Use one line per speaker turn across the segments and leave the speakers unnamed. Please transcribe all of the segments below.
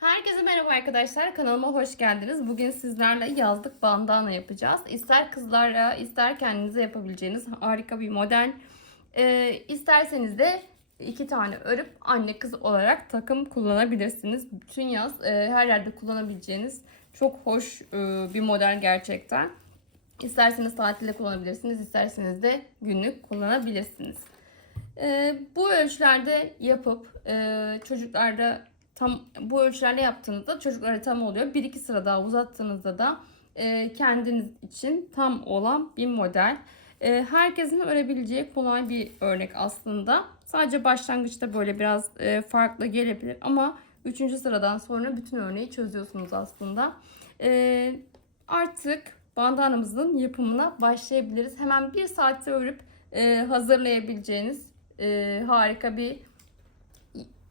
Herkese merhaba arkadaşlar. Kanalıma hoş geldiniz. Bugün sizlerle yazlık bandana yapacağız. İster kızlara, ister kendinize yapabileceğiniz harika bir model. Ee, isterseniz de iki tane örüp anne kız olarak takım kullanabilirsiniz. Bütün yaz e, her yerde kullanabileceğiniz çok hoş e, bir model gerçekten. İsterseniz tatilde kullanabilirsiniz, isterseniz de günlük kullanabilirsiniz. Ee, bu ölçülerde yapıp e, çocuklarda tam bu ölçülerle yaptığınızda çocuklara tam oluyor. 1-2 sıra daha uzattığınızda da e, kendiniz için tam olan bir model. E, herkesin örebileceği kolay bir örnek aslında. Sadece başlangıçta böyle biraz e, farklı gelebilir ama 3. sıradan sonra bütün örneği çözüyorsunuz aslında. E, artık bandanamızın yapımına başlayabiliriz. Hemen bir saatte örüp e, hazırlayabileceğiniz e, harika bir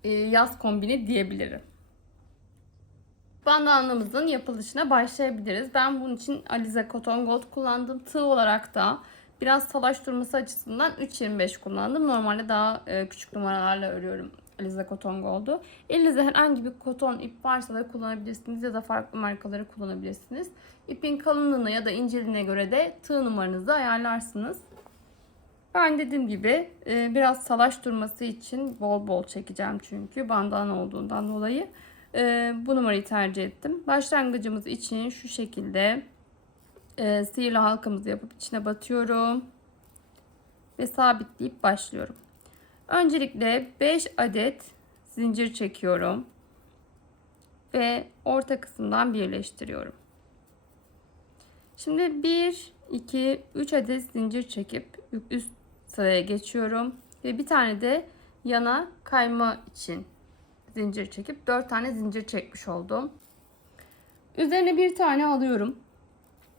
yaz kombini diyebilirim. Bandanamızın yapılışına başlayabiliriz. Ben bunun için Alize Cotton Gold kullandım. Tığ olarak da biraz salaş durması açısından 3.25 kullandım. Normalde daha e, küçük numaralarla örüyorum Alize Cotton Gold'u. Elinizde herhangi bir koton ip varsa da kullanabilirsiniz ya da farklı markaları kullanabilirsiniz. İpin kalınlığına ya da inceliğine göre de tığ numaranızı ayarlarsınız. Ben dediğim gibi e, biraz salaş durması için bol bol çekeceğim çünkü bandana olduğundan dolayı e, bu numarayı tercih ettim. Başlangıcımız için şu şekilde e, sihirli halkamızı yapıp içine batıyorum ve sabitleyip başlıyorum. Öncelikle 5 adet zincir çekiyorum ve orta kısımdan birleştiriyorum. Şimdi 1, 2, 3 adet zincir çekip üst sıraya geçiyorum. Ve bir tane de yana kayma için zincir çekip 4 tane zincir çekmiş oldum. Üzerine bir tane alıyorum.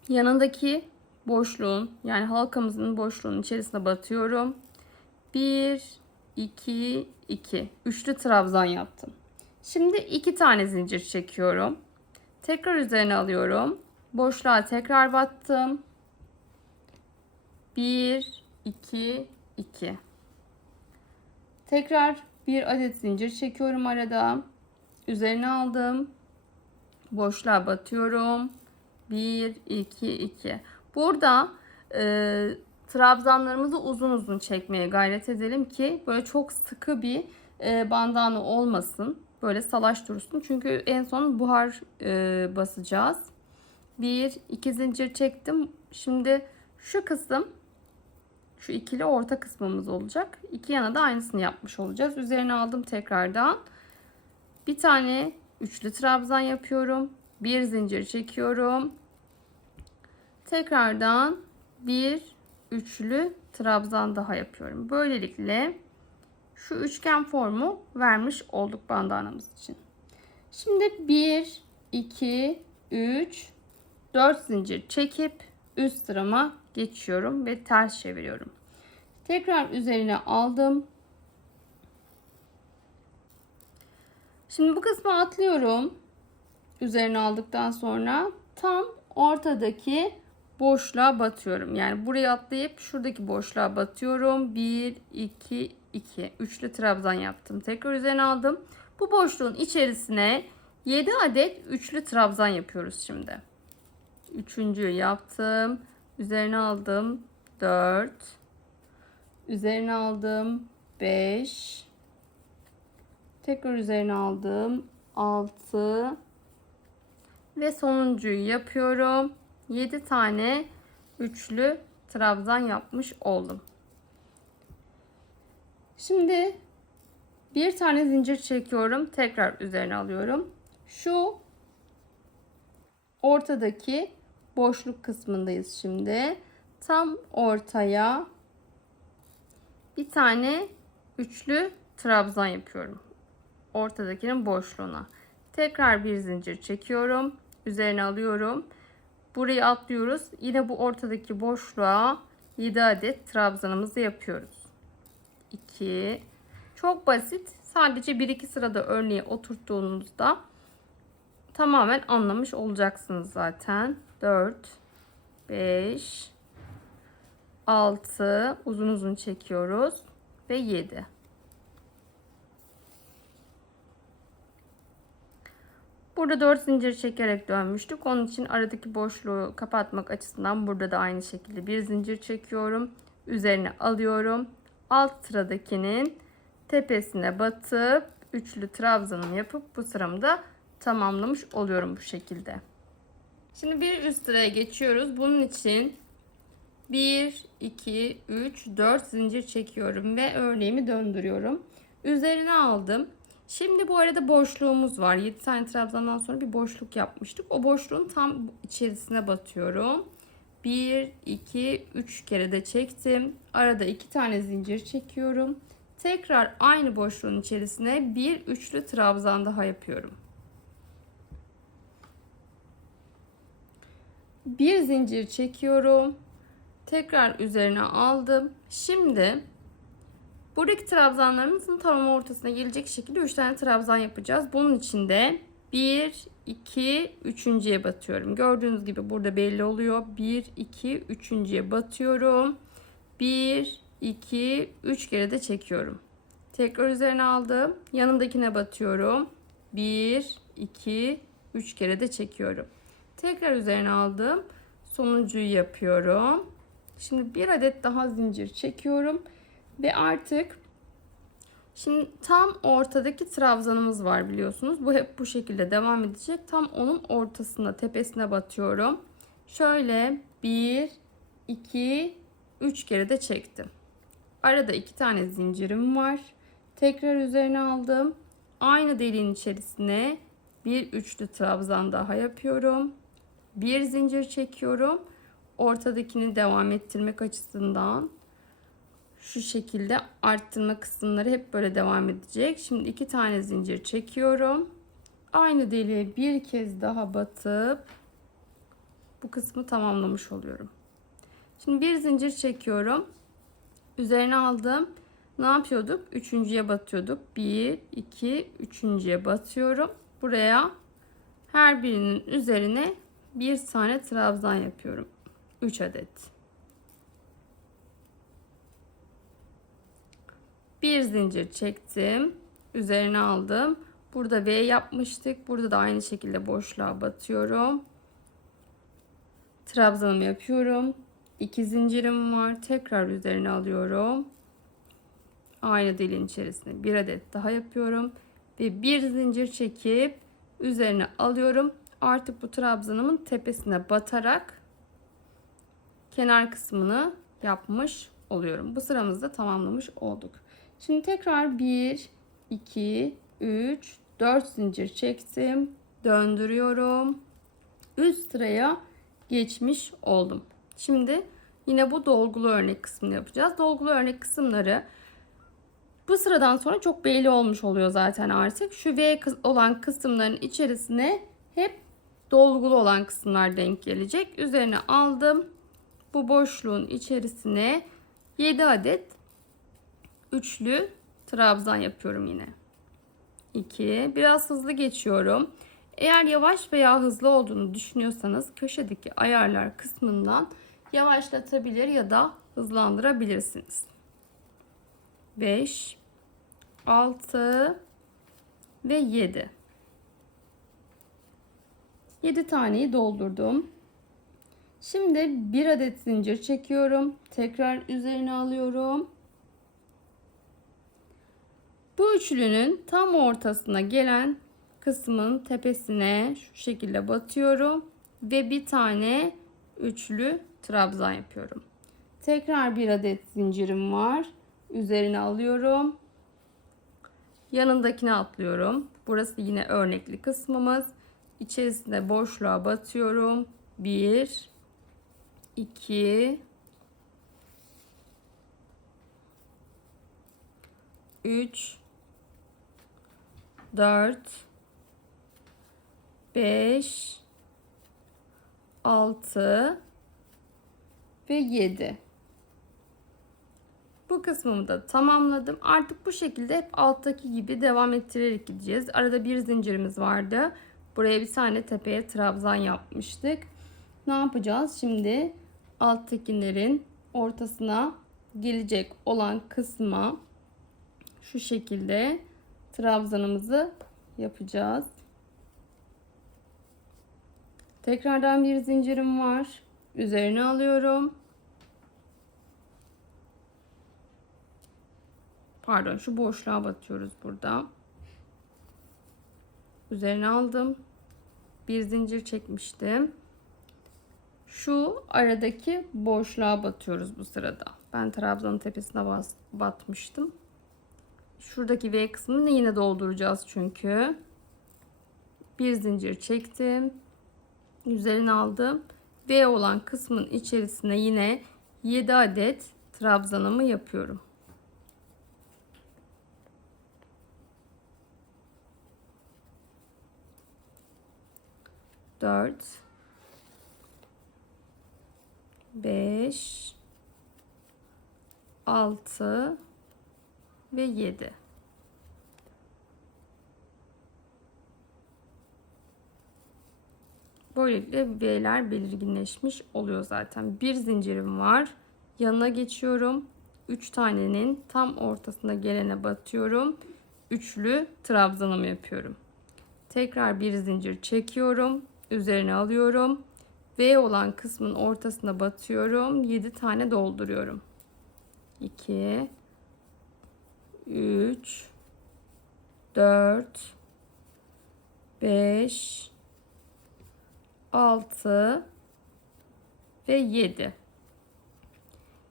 Yanındaki boşluğun yani halkamızın boşluğunun içerisine batıyorum. 1, 2, 2. Üçlü trabzan yaptım. Şimdi iki tane zincir çekiyorum. Tekrar üzerine alıyorum. Boşluğa tekrar battım. 1, 2, 2. Tekrar bir adet zincir çekiyorum arada. Üzerine aldım. Boşluğa batıyorum. 1, 2, 2. Burada e, trabzanlarımızı uzun uzun çekmeye gayret edelim ki böyle çok sıkı bir e, bandana olmasın. Böyle salaş dursun. Çünkü en son buhar e, basacağız. 1, 2 zincir çektim. Şimdi şu kısım şu ikili orta kısmımız olacak. İki yana da aynısını yapmış olacağız. Üzerine aldım tekrardan. Bir tane üçlü trabzan yapıyorum. Bir zincir çekiyorum. Tekrardan bir üçlü trabzan daha yapıyorum. Böylelikle şu üçgen formu vermiş olduk bandanamız için. Şimdi 1, 2, 3, 4 zincir çekip üst sırama geçiyorum ve ters çeviriyorum. Tekrar üzerine aldım. Şimdi bu kısmı atlıyorum. Üzerine aldıktan sonra tam ortadaki boşluğa batıyorum. Yani buraya atlayıp şuradaki boşluğa batıyorum. 1 2 2 üçlü trabzan yaptım. Tekrar üzerine aldım. Bu boşluğun içerisine 7 adet üçlü trabzan yapıyoruz şimdi. Üçüncüyü yaptım. Üzerine aldım. 4. Üzerine aldım. 5. Tekrar üzerine aldım. 6. Ve sonuncuyu yapıyorum. 7 tane üçlü trabzan yapmış oldum. Şimdi bir tane zincir çekiyorum. Tekrar üzerine alıyorum. Şu ortadaki boşluk kısmındayız şimdi. Tam ortaya bir tane üçlü trabzan yapıyorum. Ortadakinin boşluğuna. Tekrar bir zincir çekiyorum. Üzerine alıyorum. Burayı atlıyoruz. Yine bu ortadaki boşluğa 7 adet trabzanımızı yapıyoruz. 2 Çok basit. Sadece 1-2 sırada örneği oturttuğunuzda tamamen anlamış olacaksınız zaten. 4 5 6 uzun uzun çekiyoruz ve 7. Burada 4 zincir çekerek dönmüştük. Onun için aradaki boşluğu kapatmak açısından burada da aynı şekilde bir zincir çekiyorum. Üzerine alıyorum. Alt sıradakinin tepesine batıp üçlü trabzanımı yapıp bu sıramı da tamamlamış oluyorum bu şekilde. Şimdi bir üst sıraya geçiyoruz. Bunun için 1, 2, 3, 4 zincir çekiyorum ve örneğimi döndürüyorum. Üzerine aldım. Şimdi bu arada boşluğumuz var. 7 tane trabzandan sonra bir boşluk yapmıştık. O boşluğun tam içerisine batıyorum. 1, 2, 3 kere de çektim. Arada 2 tane zincir çekiyorum. Tekrar aynı boşluğun içerisine bir üçlü trabzan daha yapıyorum. Bir zincir çekiyorum. Tekrar üzerine aldım. Şimdi buradaki trabzanlarımızın tam ortasına gelecek şekilde 3 tane trabzan yapacağız. Bunun için de 1, 2, 3.ye batıyorum. Gördüğünüz gibi burada belli oluyor. 1, 2, 3.ye batıyorum. 1, 2, 3 kere de çekiyorum. Tekrar üzerine aldım. Yanındakine batıyorum. 1, 2, 3 kere de çekiyorum. Tekrar üzerine aldım. Sonuncuyu yapıyorum. Şimdi bir adet daha zincir çekiyorum. Ve artık şimdi tam ortadaki trabzanımız var biliyorsunuz. Bu hep bu şekilde devam edecek. Tam onun ortasına, tepesine batıyorum. Şöyle 1, 2, 3 kere de çektim. Arada iki tane zincirim var. Tekrar üzerine aldım. Aynı deliğin içerisine bir üçlü trabzan daha yapıyorum. Bir zincir çekiyorum. Ortadakini devam ettirmek açısından şu şekilde arttırma kısımları hep böyle devam edecek. Şimdi iki tane zincir çekiyorum. Aynı deliğe bir kez daha batıp bu kısmı tamamlamış oluyorum. Şimdi bir zincir çekiyorum. Üzerine aldım. Ne yapıyorduk? Üçüncüye batıyorduk. Bir, iki, üçüncüye batıyorum. Buraya her birinin üzerine bir tane trabzan yapıyorum. 3 adet. Bir zincir çektim. Üzerine aldım. Burada V yapmıştık. Burada da aynı şekilde boşluğa batıyorum. Trabzanımı yapıyorum. 2 zincirim var. Tekrar üzerine alıyorum. Aynı deliğin içerisine bir adet daha yapıyorum. Ve bir zincir çekip üzerine alıyorum. Artık bu trabzanımın tepesine batarak kenar kısmını yapmış oluyorum. Bu sıramızda tamamlamış olduk. Şimdi tekrar 1, 2, 3, 4 zincir çektim. Döndürüyorum. Üst sıraya geçmiş oldum. Şimdi yine bu dolgulu örnek kısmını yapacağız. Dolgulu örnek kısımları bu sıradan sonra çok belli olmuş oluyor zaten artık. Şu V olan kısımların içerisine hep dolgulu olan kısımlar denk gelecek. Üzerine aldım. Bu boşluğun içerisine 7 adet üçlü trabzan yapıyorum yine. 2. Biraz hızlı geçiyorum. Eğer yavaş veya hızlı olduğunu düşünüyorsanız köşedeki ayarlar kısmından yavaşlatabilir ya da hızlandırabilirsiniz. 5 6 ve 7 7 taneyi doldurdum. Şimdi bir adet zincir çekiyorum. Tekrar üzerine alıyorum. Bu üçlünün tam ortasına gelen kısmın tepesine şu şekilde batıyorum ve bir tane üçlü trabzan yapıyorum. Tekrar bir adet zincirim var. Üzerine alıyorum. Yanındakine atlıyorum. Burası yine örnekli kısmımız. İçerisinde boşluğa batıyorum. 1 2 3 4 5 6 ve 7 bu kısmımı da tamamladım. Artık bu şekilde hep alttaki gibi devam ettirerek gideceğiz. Arada bir zincirimiz vardı. Buraya bir tane tepeye trabzan yapmıştık. Ne yapacağız? Şimdi alttakilerin ortasına gelecek olan kısma şu şekilde trabzanımızı yapacağız. Tekrardan bir zincirim var. Üzerine alıyorum. Pardon şu boşluğa batıyoruz burada. Üzerine aldım. Bir zincir çekmiştim. Şu aradaki boşluğa batıyoruz bu sırada. Ben trabzanın tepesine bas, batmıştım. Şuradaki V kısmını yine dolduracağız çünkü. Bir zincir çektim. Üzerine aldım. V olan kısmın içerisine yine 7 adet trabzanımı yapıyorum. Dört, beş, altı ve yedi. Böylelikle V'ler belirginleşmiş oluyor zaten. Bir zincirim var. Yanına geçiyorum. 3 tanenin tam ortasına gelene batıyorum. Üçlü trabzanımı yapıyorum. Tekrar bir zincir çekiyorum. Üzerine alıyorum. V olan kısmın ortasına batıyorum. 7 tane dolduruyorum. 2 3 4 5 6 ve 7.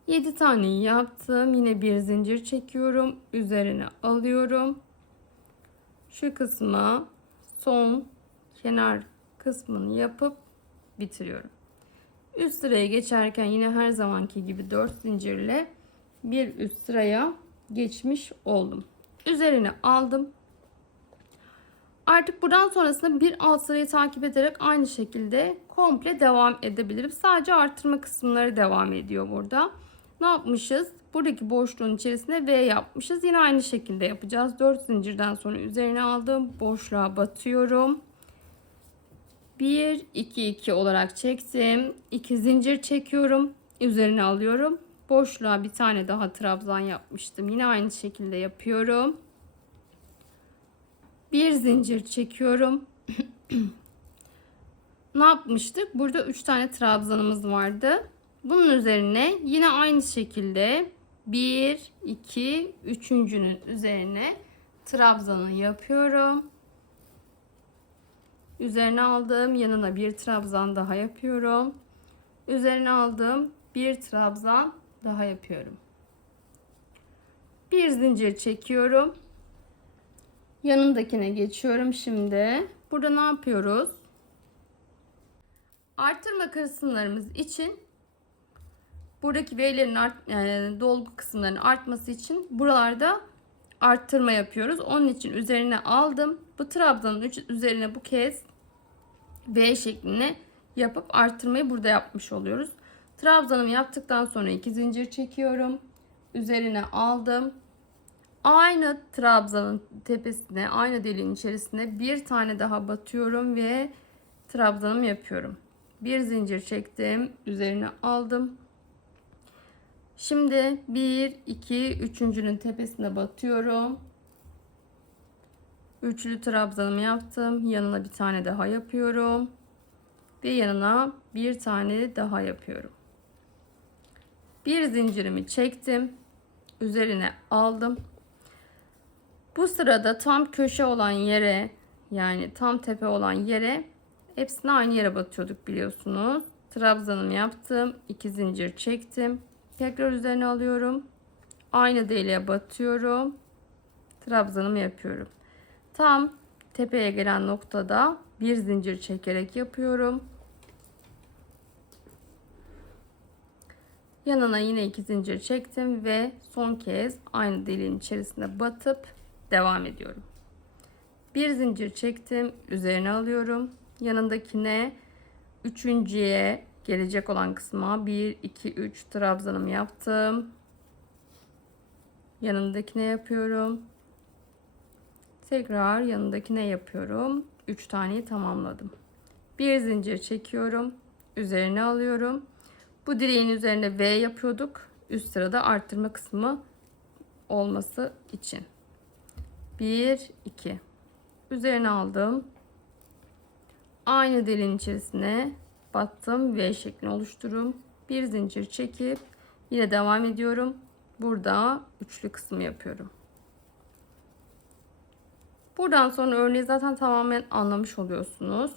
7 tane yaptım. Yine bir zincir çekiyorum. Üzerine alıyorum. Şu kısma son kenar kısmını yapıp bitiriyorum. Üst sıraya geçerken yine her zamanki gibi 4 zincirle bir üst sıraya geçmiş oldum. Üzerine aldım. Artık buradan sonrasında bir alt sırayı takip ederek aynı şekilde komple devam edebilirim. Sadece artırma kısımları devam ediyor burada. Ne yapmışız? Buradaki boşluğun içerisine V yapmışız. Yine aynı şekilde yapacağız. 4 zincirden sonra üzerine aldım. Boşluğa batıyorum. 1 2 2 olarak çektim. 2 zincir çekiyorum. Üzerine alıyorum. Boşluğa bir tane daha trabzan yapmıştım. Yine aynı şekilde yapıyorum. Bir zincir çekiyorum. ne yapmıştık? Burada 3 tane trabzanımız vardı. Bunun üzerine yine aynı şekilde 1, 2, 3.'nün üzerine trabzanı yapıyorum. Üzerine aldığım yanına bir trabzan daha yapıyorum. Üzerine aldığım bir trabzan daha yapıyorum. Bir zincir çekiyorum. Yanındakine geçiyorum şimdi. Burada ne yapıyoruz? Artırma kısımlarımız için buradaki V'lerin art, yani dolgu kısımlarının artması için buralarda arttırma yapıyoruz. Onun için üzerine aldım. Bu trabzanın üzerine bu kez V şeklinde yapıp arttırmayı burada yapmış oluyoruz. Trabzanımı yaptıktan sonra iki zincir çekiyorum. Üzerine aldım. Aynı trabzanın tepesine, aynı deliğin içerisine bir tane daha batıyorum ve trabzanımı yapıyorum. Bir zincir çektim. Üzerine aldım. Şimdi 1, 2, üçüncünün tepesine batıyorum. Üçlü trabzanımı yaptım. Yanına bir tane daha yapıyorum. Ve yanına bir tane daha yapıyorum. Bir zincirimi çektim. Üzerine aldım. Bu sırada tam köşe olan yere yani tam tepe olan yere hepsini aynı yere batıyorduk biliyorsunuz. Trabzanımı yaptım. 2 zincir çektim. Tekrar üzerine alıyorum. Aynı deliğe batıyorum. Trabzanımı yapıyorum. Tam tepeye gelen noktada bir zincir çekerek yapıyorum. Yanına yine iki zincir çektim ve son kez aynı deliğin içerisine batıp devam ediyorum. Bir zincir çektim, üzerine alıyorum. Yanındakine üçüncüye gelecek olan kısma 1 2 3 trabzanımı yaptım. Yanındakine yapıyorum. Tekrar yanındakine yapıyorum. 3 taneyi tamamladım. Bir zincir çekiyorum. Üzerine alıyorum. Bu direğin üzerine V yapıyorduk. Üst sırada arttırma kısmı olması için. 1 2 Üzerine aldım. aynı deliğin içerisine battım V şeklini oluştururum. Bir zincir çekip yine devam ediyorum. Burada üçlü kısmı yapıyorum. Buradan sonra örneği zaten tamamen anlamış oluyorsunuz.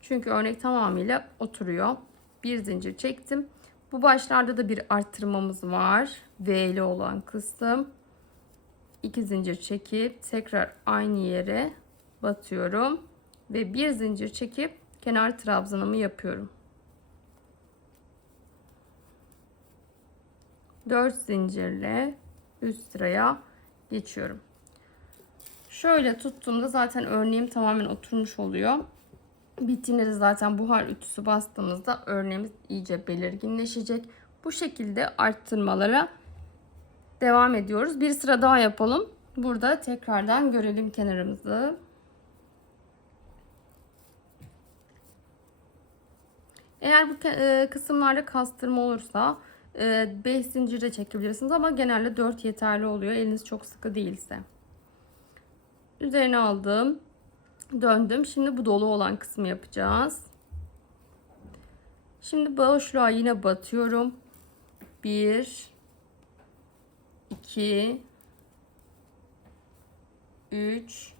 Çünkü örnek tamamıyla oturuyor. Bir zincir çektim. Bu başlarda da bir arttırmamız var. V'li olan kısım. İki zincir çekip tekrar aynı yere batıyorum. Ve bir zincir çekip kenar trabzanımı yapıyorum. 4 zincirle üst sıraya geçiyorum. Şöyle tuttuğumda zaten örneğim tamamen oturmuş oluyor. Bittiğinde de zaten buhar ütüsü bastığımızda örneğimiz iyice belirginleşecek. Bu şekilde arttırmalara devam ediyoruz. Bir sıra daha yapalım. Burada tekrardan görelim kenarımızı. Eğer bu e, kısımlarda kastırma olursa 5 zincir de çekebilirsiniz ama genelde 4 yeterli oluyor. Eliniz çok sıkı değilse. Üzerine aldım. Döndüm. Şimdi bu dolu olan kısmı yapacağız. Şimdi boşluğa yine batıyorum. 1 2 3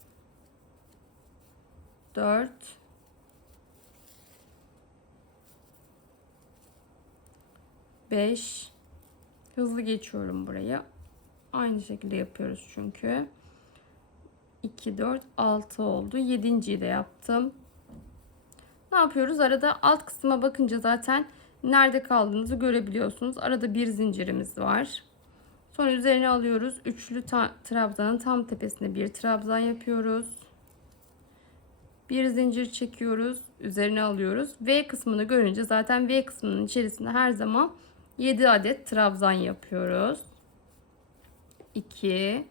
4 5 hızlı geçiyorum buraya. Aynı şekilde yapıyoruz çünkü. 2 4 6 oldu. 7.yi de yaptım. Ne yapıyoruz? Arada alt kısma bakınca zaten nerede kaldığınızı görebiliyorsunuz. Arada bir zincirimiz var. Sonra üzerine alıyoruz. Üçlü trabzanın tam tepesine bir trabzan yapıyoruz. Bir zincir çekiyoruz. Üzerine alıyoruz. V kısmını görünce zaten V kısmının içerisinde her zaman 7 adet trabzan yapıyoruz. 2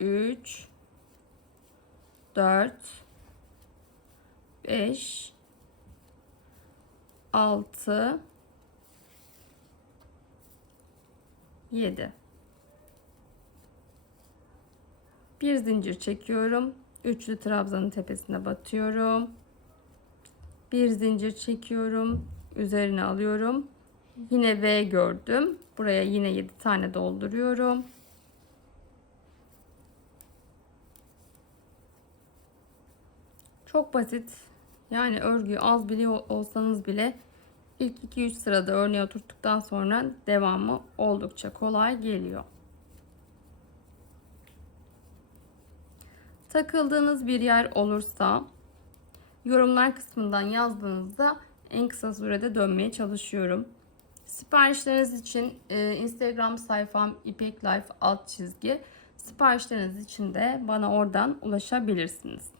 3 4 5 6 7 bir zincir çekiyorum. Üçlü trabzanın tepesine batıyorum. Bir zincir çekiyorum. Üzerine alıyorum Yine V gördüm. Buraya yine 7 tane dolduruyorum. Çok basit. Yani örgüyü az bile olsanız bile ilk 2-3 sırada örneği oturttuktan sonra devamı oldukça kolay geliyor. Takıldığınız bir yer olursa yorumlar kısmından yazdığınızda en kısa sürede dönmeye çalışıyorum. Siparişleriniz için e, Instagram sayfam İpek Life alt çizgi. Siparişleriniz için de bana oradan ulaşabilirsiniz.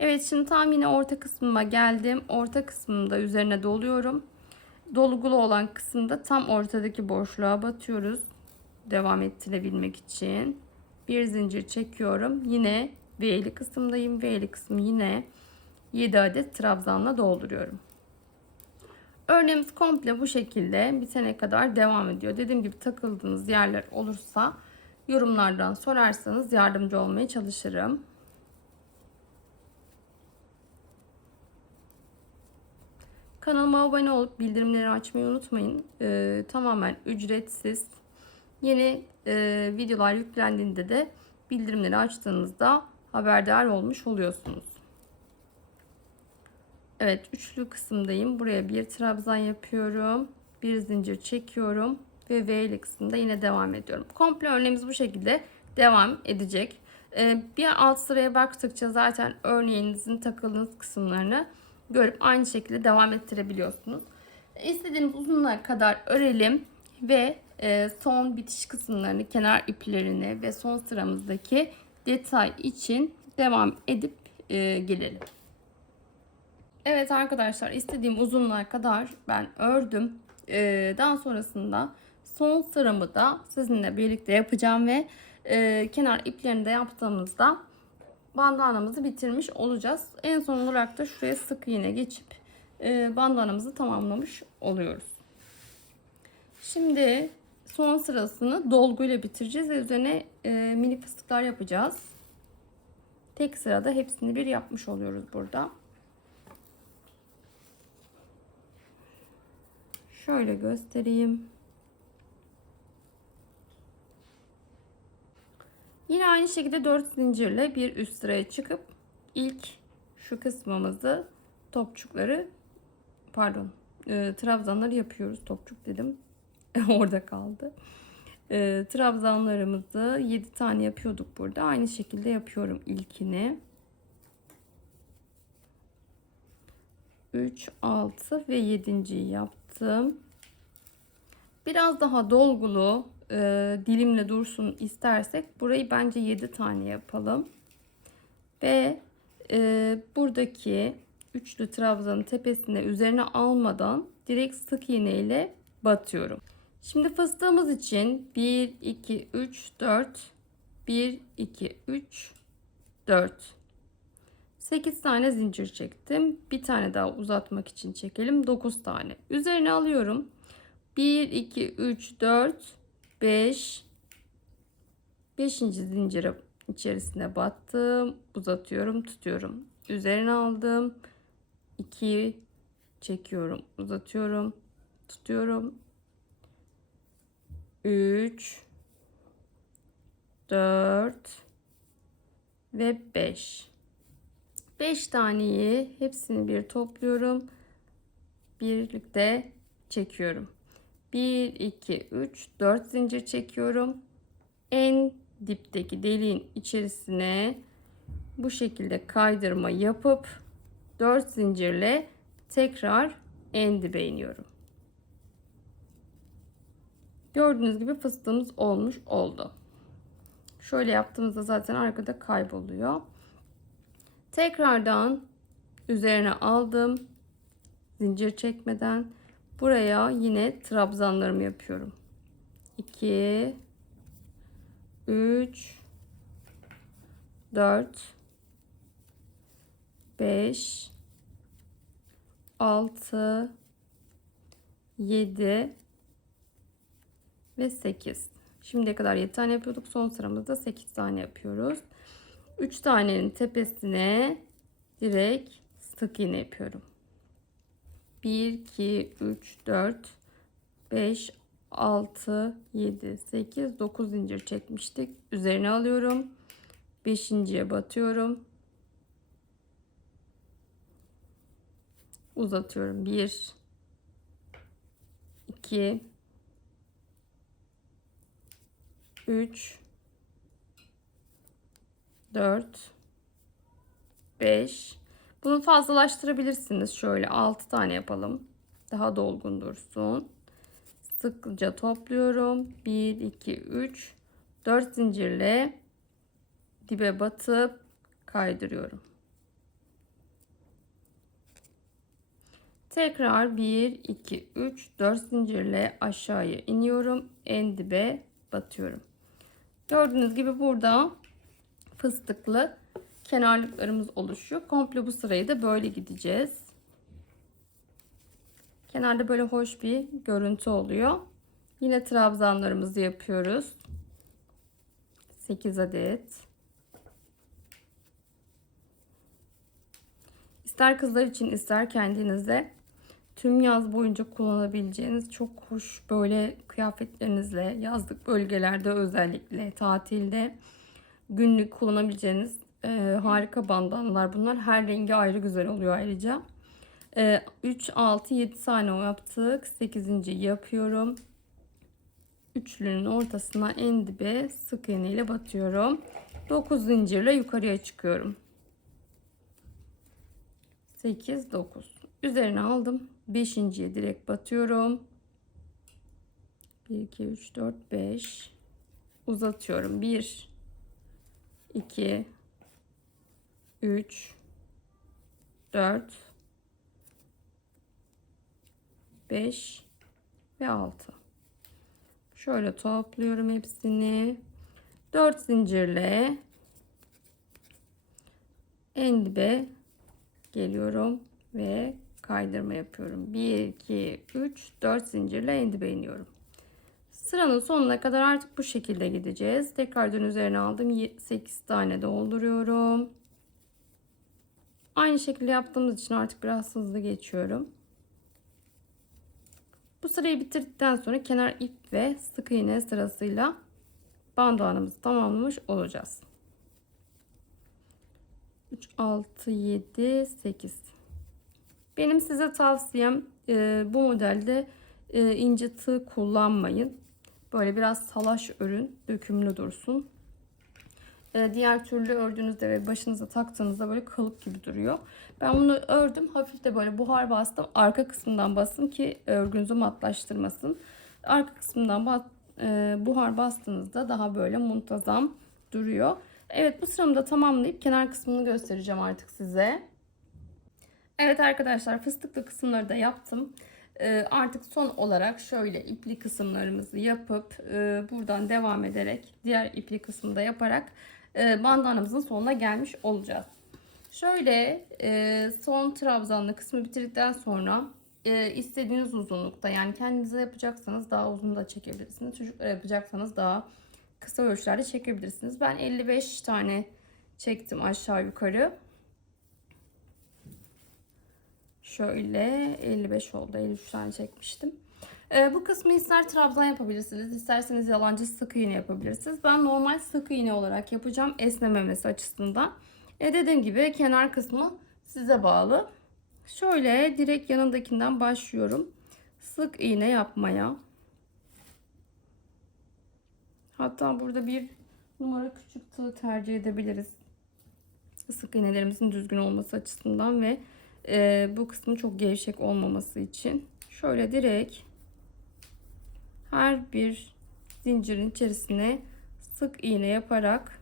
Evet şimdi tam yine orta kısmıma geldim. Orta kısmında üzerine doluyorum. Dolgulu olan kısımda tam ortadaki boşluğa batıyoruz. Devam ettirebilmek için. Bir zincir çekiyorum. Yine V'li kısımdayım. V'li kısmı yine 7 adet trabzanla dolduruyorum. Örneğimiz komple bu şekilde bitene kadar devam ediyor. Dediğim gibi takıldığınız yerler olursa yorumlardan sorarsanız yardımcı olmaya çalışırım. Kanalıma abone olup bildirimleri açmayı unutmayın. Ee, tamamen ücretsiz. Yeni e, videolar yüklendiğinde de bildirimleri açtığınızda haberdar olmuş oluyorsunuz. Evet üçlü kısımdayım. Buraya bir trabzan yapıyorum. Bir zincir çekiyorum. Ve V'li kısımda yine devam ediyorum. Komple örneğimiz bu şekilde devam edecek. Ee, bir alt sıraya baktıkça zaten örneğinizin takıldığınız kısımlarını görüp aynı şekilde devam ettirebiliyorsunuz. İstediğiniz uzunluğa kadar örelim ve e, son bitiş kısımlarını, kenar iplerini ve son sıramızdaki detay için devam edip e, gelelim. Evet arkadaşlar istediğim uzunluğa kadar ben ördüm. Ee, daha sonrasında son sıramı da sizinle birlikte yapacağım ve e, kenar iplerini de yaptığımızda bandanamızı bitirmiş olacağız. En son olarak da şuraya sık iğne geçip e, bandanamızı tamamlamış oluyoruz. Şimdi son sırasını dolguyla bitireceğiz ve üzerine e, mini fıstıklar yapacağız. tek sırada hepsini bir yapmış oluyoruz burada. Şöyle göstereyim. Yine aynı şekilde 4 zincirle bir üst sıraya çıkıp ilk şu kısmımızı topçukları pardon e, trabzanları yapıyoruz. Topçuk dedim. Orada kaldı. E, trabzanlarımızı 7 tane yapıyorduk burada. Aynı şekilde yapıyorum ilkini. 3, 6 ve 7. yaptım. Biraz daha dolgulu e, dilimle dursun istersek burayı bence 7 tane yapalım. Ve e, buradaki üçlü trabzanın tepesine üzerine almadan direkt sık iğne ile batıyorum. Şimdi fıstığımız için 1, 2, 3, 4, 1, 2, 3, 4. 8 tane zincir çektim. Bir tane daha uzatmak için çekelim. 9 tane. Üzerine alıyorum. 1, 2, 3, 4, 5. 5. zincire içerisine battım. Uzatıyorum, tutuyorum. Üzerine aldım. 2 çekiyorum, uzatıyorum, tutuyorum. 3 4 ve 5 5 taneyi hepsini bir topluyorum. Birlikte çekiyorum. 1 2 3 4 zincir çekiyorum. En dipteki deliğin içerisine bu şekilde kaydırma yapıp 4 zincirle tekrar en dibe iniyorum. Gördüğünüz gibi fıstığımız olmuş oldu. Şöyle yaptığımızda zaten arkada kayboluyor. Tekrardan üzerine aldım. Zincir çekmeden buraya yine trabzanlarımı yapıyorum. 2 3 4 5 6 7 ve 8. Şimdiye kadar 7 tane yapıyorduk. Son sıramızda 8 tane yapıyoruz. 3 tanenin tepesine direkt sık iğne yapıyorum. 1 2 3 4 5 6 7 8 9 zincir çekmiştik. Üzerine alıyorum. 5.ye batıyorum. Uzatıyorum. 1 2 3 4 5 bunu fazlalaştırabilirsiniz. Şöyle 6 tane yapalım. Daha dolgun dursun. Sıklıca topluyorum. 1 2 3 4 zincirle dibe batıp kaydırıyorum. Tekrar 1 2 3 4 zincirle aşağıya iniyorum. En dibe batıyorum. Gördüğünüz gibi burada fıstıklı kenarlıklarımız oluşuyor. Komple bu sırayı da böyle gideceğiz. Kenarda böyle hoş bir görüntü oluyor. Yine trabzanlarımızı yapıyoruz. 8 adet. İster kızlar için ister kendinize tüm yaz boyunca kullanabileceğiniz çok hoş böyle kıyafetlerinizle yazlık bölgelerde özellikle tatilde günlük kullanabileceğiniz e, harika bandanalar bunlar. Her rengi ayrı güzel oluyor ayrıca. E, 3, 6, 7 tane yaptık. 8. yapıyorum. Üçlünün ortasına en dibe sık iğne ile batıyorum. 9 zincirle yukarıya çıkıyorum. 8, 9. Üzerine aldım. Beşinciye direkt batıyorum. 1, 2, 3, 4, 5. Uzatıyorum. 1, 2, 3, 4, 5 ve 6. Şöyle topluyorum hepsini. 4 zincirle en dibe geliyorum ve kaydırma yapıyorum. 1, 2, 3, 4 zincirle en dibe iniyorum. Sıranın sonuna kadar artık bu şekilde gideceğiz. Tekrardan üzerine aldım. 8 tane dolduruyorum. Aynı şekilde yaptığımız için artık biraz hızlı geçiyorum. Bu sırayı bitirdikten sonra kenar ip ve sık iğne sırasıyla bandoğanımızı tamamlamış olacağız. 3, 6, 7, 8. Benim size tavsiyem e, bu modelde e, ince tığ kullanmayın. Böyle biraz salaş örün, dökümlü dursun. E, diğer türlü ördüğünüzde ve başınıza taktığınızda böyle kalıp gibi duruyor. Ben bunu ördüm. Hafif de böyle buhar bastım. Arka kısmından bastım ki örgünüzü matlaştırmasın. Arka kısmından bas, e, buhar bastığınızda daha böyle muntazam duruyor. Evet bu sıramı da tamamlayıp kenar kısmını göstereceğim artık size. Evet arkadaşlar fıstıklı kısımları da yaptım. Ee, artık son olarak şöyle ipli kısımlarımızı yapıp e, buradan devam ederek diğer ipli kısmı da yaparak e, bandanamızın sonuna gelmiş olacağız. Şöyle e, son trabzanlı kısmı bitirdikten sonra istediğiniz uzunlukta yani kendinize yapacaksanız daha uzun da çekebilirsiniz. Çocuklara yapacaksanız daha kısa ölçülerde çekebilirsiniz. Ben 55 tane çektim aşağı yukarı. Şöyle 55 oldu. 53 tane çekmiştim. Ee, bu kısmı ister trabzan yapabilirsiniz. isterseniz yalancı sık iğne yapabilirsiniz. Ben normal sık iğne olarak yapacağım esnememesi açısından. E dediğim gibi kenar kısmı size bağlı. Şöyle direkt yanındakinden başlıyorum. Sık iğne yapmaya. Hatta burada bir numara küçük tığ tercih edebiliriz. Sık iğnelerimizin düzgün olması açısından ve e, bu kısmın çok gevşek olmaması için. Şöyle direkt her bir zincirin içerisine sık iğne yaparak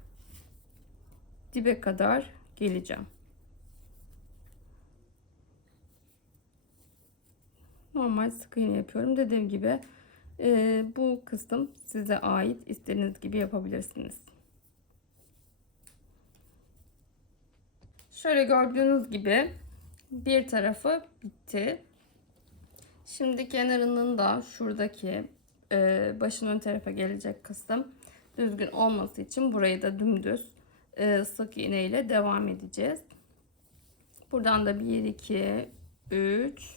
dibe kadar geleceğim. Normal sık iğne yapıyorum. Dediğim gibi e, bu kısım size ait. istediğiniz gibi yapabilirsiniz. Şöyle gördüğünüz gibi bir tarafı bitti. Şimdi kenarının da şuradaki e, başın ön tarafa gelecek kısım düzgün olması için burayı da dümdüz e, sık iğne ile devam edeceğiz. Buradan da 1, 2, 3,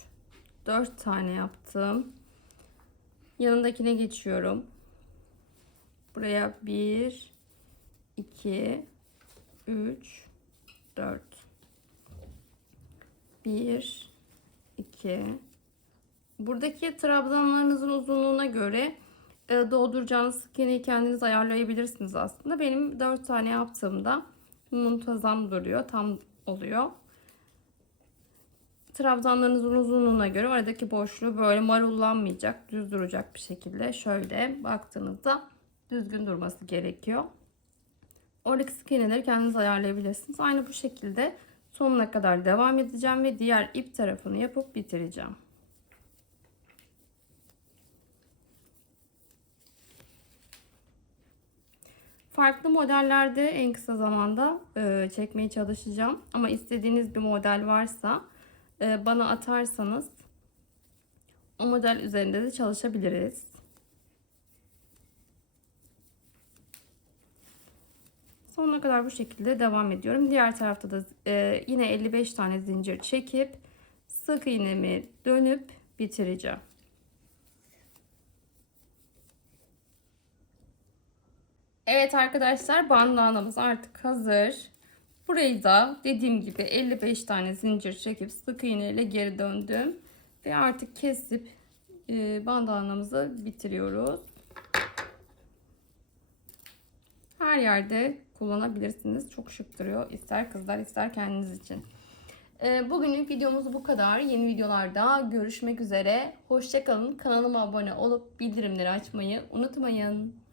4 tane yaptım. Yanındakine geçiyorum. Buraya 1, 2, 3, 4. 1, 2. Buradaki trabzanlarınızın uzunluğuna göre e, dolduracağınız sık iğneyi kendiniz ayarlayabilirsiniz aslında. Benim 4 tane yaptığımda muntazam duruyor. Tam oluyor. Trabzanlarınızın uzunluğuna göre aradaki boşluğu böyle marullanmayacak, düz duracak bir şekilde şöyle baktığınızda düzgün durması gerekiyor. Oradaki sık iğneleri kendiniz ayarlayabilirsiniz. Aynı bu şekilde sonuna kadar devam edeceğim ve diğer ip tarafını yapıp bitireceğim. Farklı modellerde en kısa zamanda e, çekmeye çalışacağım. Ama istediğiniz bir model varsa e, bana atarsanız o model üzerinde de çalışabiliriz. Sonuna kadar bu şekilde devam ediyorum. Diğer tarafta da e, yine 55 tane zincir çekip sık iğnemi dönüp bitireceğim. Evet arkadaşlar bandanamız artık hazır. Burayı da dediğim gibi 55 tane zincir çekip sık iğne ile geri döndüm. Ve artık kesip e, bandanamızı bitiriyoruz. Her yerde kullanabilirsiniz. Çok şık duruyor. İster kızlar ister kendiniz için. E, bugünlük videomuz bu kadar. Yeni videolarda görüşmek üzere. Hoşçakalın. Kanalıma abone olup bildirimleri açmayı unutmayın.